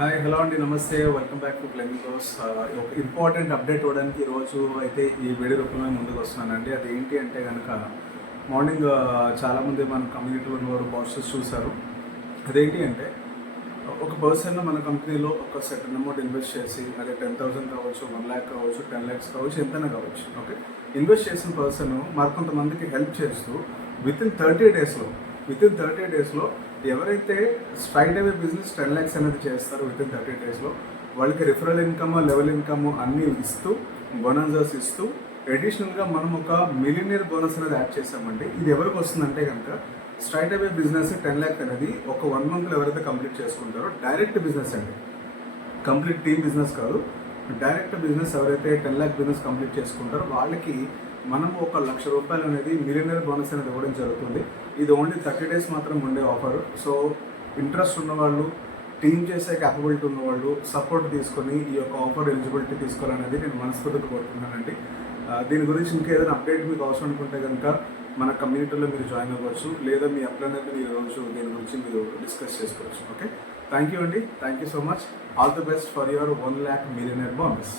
Hi hello అండి, నమస్తే, welcome back to Fleming course. ఒక ఇంపార్టెంట్ అప్డేట్ ఇవ్వడానికి ఈరోజు అయితే ఈ వీడియో రూపంలో ముందుకు వస్తున్నానండి. అది ఏంటి అంటే కనుక మార్నింగ్ చాలామంది మన కమ్యూనిటీలో ఉన్నవారు పోస్టర్స్ చూశారు. అదేంటి అంటే ఒక పర్సన్ మన కంపెనీలో ఒక సర్టన్ అమౌంట్ ఇన్వెస్ట్ చేసి, అదే 10,000 కావచ్చు, 1 lakh కావచ్చు, 10 lakhs కావచ్చు, ఎంతైనా కావచ్చు. ఓకే, ఇన్వెస్ట్ చేసిన పర్సన్ మరికొంతమందికి హెల్ప్ చేస్తూ విత్ ఇన్ 30 డేస్లో ఎవరైతే స్ట్రైట్ అవే బిజినెస్ 10 lakhs అనేది చేస్తారో విత్ ఇన్ 30 డేస్లో వాళ్ళకి రిఫరల్ ఇన్కమ్, లెవెల్ ఇన్కమ్ అన్నీ ఇస్తూ, బోనసెస్ ఇస్తూ, అడిషనల్గా మనం ఒక మిలియనియర్ బోనస్ అనేది యాడ్ చేసామండి. ఇది ఎవరికి వస్తుందంటే కనుక స్ట్రైట్ అవే బిజినెస్ 10 lakh అనేది ఒక 1 month ఎవరైతే కంప్లీట్ చేసుకుంటారో, డైరెక్ట్ బిజినెస్ అండి, కంప్లీట్ టీమ్ బిజినెస్ కాదు, డైరెక్ట్ బిజినెస్ ఎవరైతే 10 lakh బిజినెస్ కంప్లీట్ చేసుకుంటారో వాళ్ళకి మనం ఒక ₹1,00,000 అనేది మిలియనర్ బోనస్ అనేది ఇవ్వడం జరుగుతుంది. ఇది ఓన్లీ 30 days మాత్రం ఉండే ఆఫర్. సో ఇంట్రెస్ట్ ఉన్నవాళ్ళు, టీమ్ చేసే క్యాపబిలిటీ ఉన్నవాళ్ళు సపోర్ట్ తీసుకొని ఈ యొక్క ఆఫర్ ఎలిజిబిలిటీ తీసుకోవాలనేది నేను మనస్ఫూర్తిగా కోరుకుంటున్నానండి. దీని గురించి ఇంకా ఏదైనా అప్డేట్ మీకు అవసరం అనుకుంటే కనుక మన కమ్యూనిటీలో మీరు జాయిన్ అవ్వచ్చు, లేదా మీ అప్లైన్ అయితే మీరు రోజు దీని గురించి మీరు డిస్కస్ చేసుకోవచ్చు. ఓకే, థ్యాంక్ యూ అండి, thank you so much. All the best for your 1 lakh millionaire bonus.